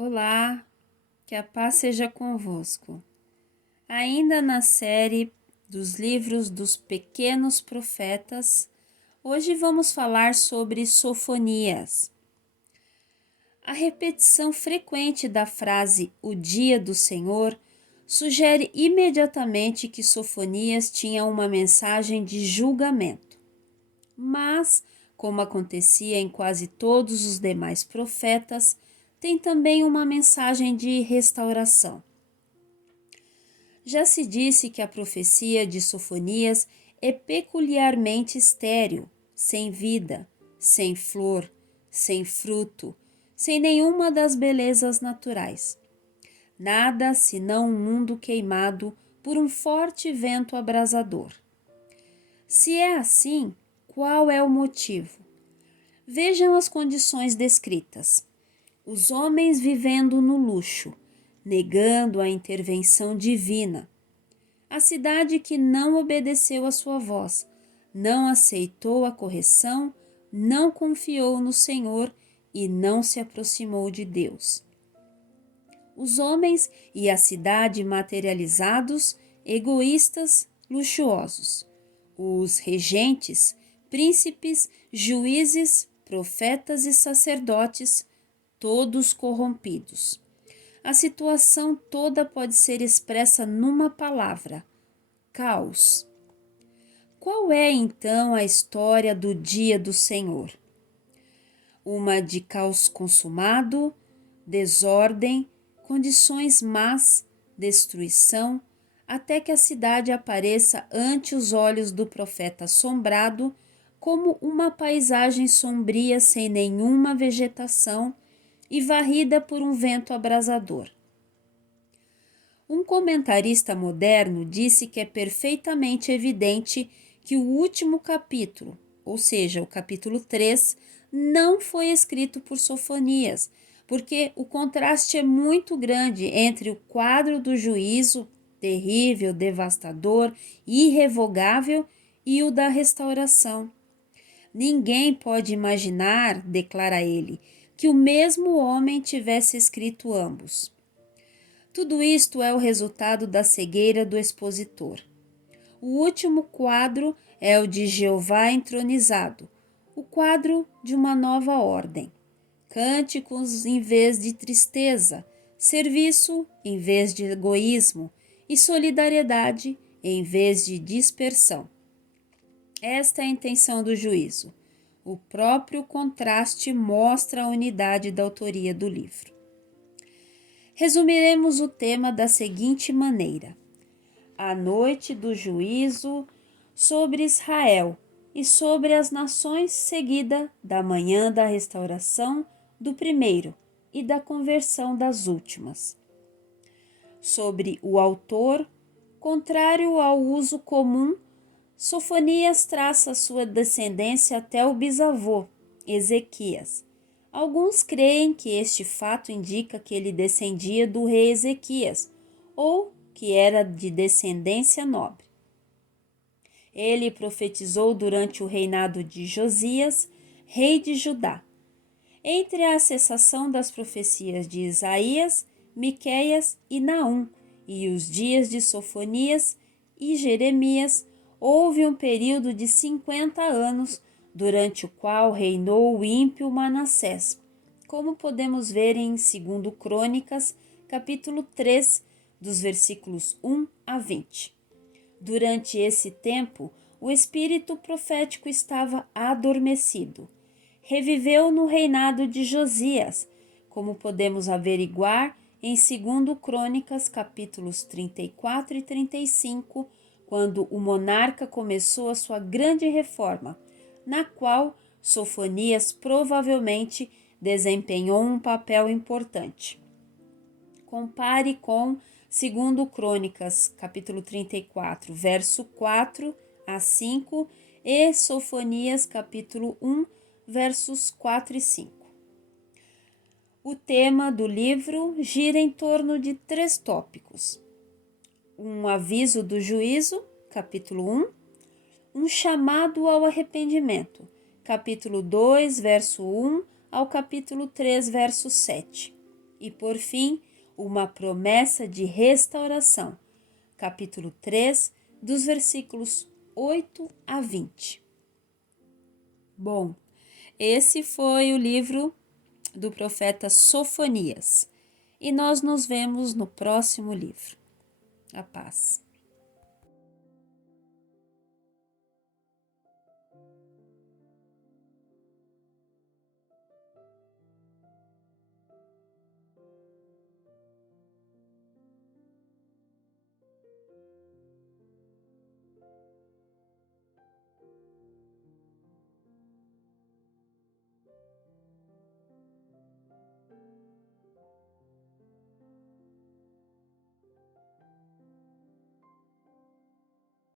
Olá, que a paz seja convosco. Ainda na série dos livros dos pequenos profetas, hoje vamos falar sobre Sofonias. A repetição frequente da frase "o dia do Senhor" sugere imediatamente que Sofonias tinha uma mensagem de julgamento. Mas, como acontecia em quase todos os demais profetas, tem também uma mensagem de restauração. Já se disse que a profecia de Sofonias é peculiarmente estéril, sem vida, sem flor, sem fruto, sem nenhuma das belezas naturais. Nada senão um mundo queimado por um forte vento abrasador. Se é assim, qual é o motivo? Vejam as condições descritas. Os homens vivendo no luxo, negando a intervenção divina. A cidade que não obedeceu à sua voz, não aceitou a correção, não confiou no Senhor e não se aproximou de Deus. Os homens e a cidade materializados, egoístas, luxuosos. Os regentes, príncipes, juízes, profetas e sacerdotes, todos corrompidos. A situação toda pode ser expressa numa palavra: caos. Qual é então a história do dia do Senhor? Uma de caos consumado, desordem, condições más, destruição, até que a cidade apareça ante os olhos do profeta assombrado como uma paisagem sombria sem nenhuma vegetação e varrida por um vento abrasador. Um comentarista moderno disse que é perfeitamente evidente que o último capítulo, ou seja, o capítulo 3, não foi escrito por Sofonias, porque o contraste é muito grande entre o quadro do juízo, terrível, devastador, irrevogável, e o da restauração. Ninguém pode imaginar, declara ele, que o mesmo homem tivesse escrito ambos. Tudo isto é o resultado da cegueira do expositor. O último quadro é o de Jeová entronizado, o quadro de uma nova ordem. Cânticos em vez de tristeza, serviço em vez de egoísmo e solidariedade em vez de dispersão. Esta é a intenção do juízo. O próprio contraste mostra a unidade da autoria do livro. Resumiremos o tema da seguinte maneira: a noite do juízo sobre Israel e sobre as nações, seguida da manhã da restauração do primeiro e da conversão das últimas. Sobre o autor, contrário ao uso comum, Sofonias traça sua descendência até o bisavô, Ezequias. Alguns creem que este fato indica que ele descendia do rei Ezequias, ou que era de descendência nobre. Ele profetizou durante o reinado de Josias, rei de Judá. Entre a cessação das profecias de Isaías, Miqueias e Naum e os dias de Sofonias e Jeremias, houve um período de 50 anos, durante o qual reinou o ímpio Manassés, como podemos ver em 2 Crônicas, capítulo 3, dos versículos 1 a 20. Durante esse tempo, o espírito profético estava adormecido. Reviveu no reinado de Josias, como podemos averiguar em 2 Crônicas, capítulos 34 e 35, quando o monarca começou a sua grande reforma, na qual Sofonias provavelmente desempenhou um papel importante. Compare com 2 Crônicas, capítulo 34, verso 4 a 5 e Sofonias, capítulo 1, versos 4 e 5. O tema do livro gira em torno de 3 tópicos: um aviso do juízo, capítulo 1, um chamado ao arrependimento, capítulo 2, verso 1 ao capítulo 3, verso 7, E por fim, uma promessa de restauração. Capítulo 3, dos versículos 8 a 20. Bom, esse foi o livro do profeta Sofonias. E nós nos vemos no próximo livro. A paz.